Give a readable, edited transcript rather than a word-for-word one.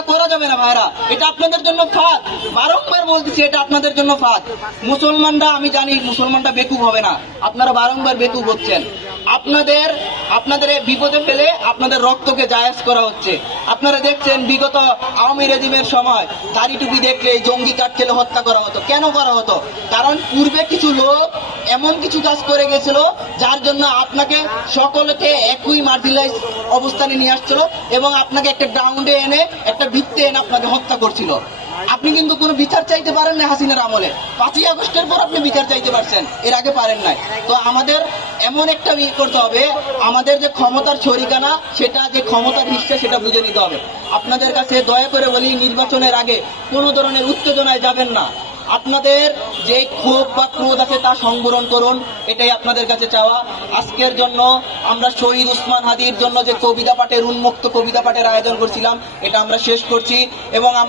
এটা করা যাবে না ভাইরা, এটা আপনাদের জন্য ফাঁদ। বারংবার বলতেছি এটা আপনাদের জন্য ফাঁদ। মুসলমানরা, আমি জানি মুসলমানরা বেকুব হবে না, আপনারা বারংবার বেকুব হচ্ছেন। আপনাদের এই বিপদে ফেলে আপনাদের রক্তকে জায়েজ করা হচ্ছে। আপনারা দেখছেন বিগত আওয়ামী রেজিমের সময় দাড়ি টুপি দেখলে জঙ্গি কাটছেলে হত্যা করা হতো। কেন করা হতো? কারণ পূর্বে কিছু লোক এমন কিছু কাজ করে গেছিল যার জন্য আপনাকে সকলকে একই মার্জিনালাইজ অবস্থানে নিয়ে আসছিল এবং আপনাকে একটা গ্রাউন্ডে এনে একটা ভিত্তে এনে আপনাকে হত্যা করছিল। আপনি কিন্তু কোনো বিচার চাইতে পারেন না হাসিনার আমলে। 5ই আগস্টের পর আপনি বিচার চাইতে পারছেন, এর আগে পারেন নাই। তো আমাদের এমন একটা করতে হবে, আমাদের যে ক্ষমতার ছড়িকানা, সেটা যে ক্ষমতার হিস্সা, সেটা বুঝে নিতে হবে। আপনাদের কাছে দয়া করে বলি, নির্বাচনের আগে কোনো ধরনের উত্তেজনায় যাবেন না। আপনাদের যে ক্ষোভ বা ক্রোধ আছে তা সংবরণ করুন, এটাই আপনাদের কাছে চাওয়া। আজকের জন্য আমরা শহীদ উসমান হাদির জন্য যে কবিতা পাঠের, উন্মুক্ত কবিতা পাঠের আয়োজন করছিলাম, এটা আমরা শেষ করছি এবং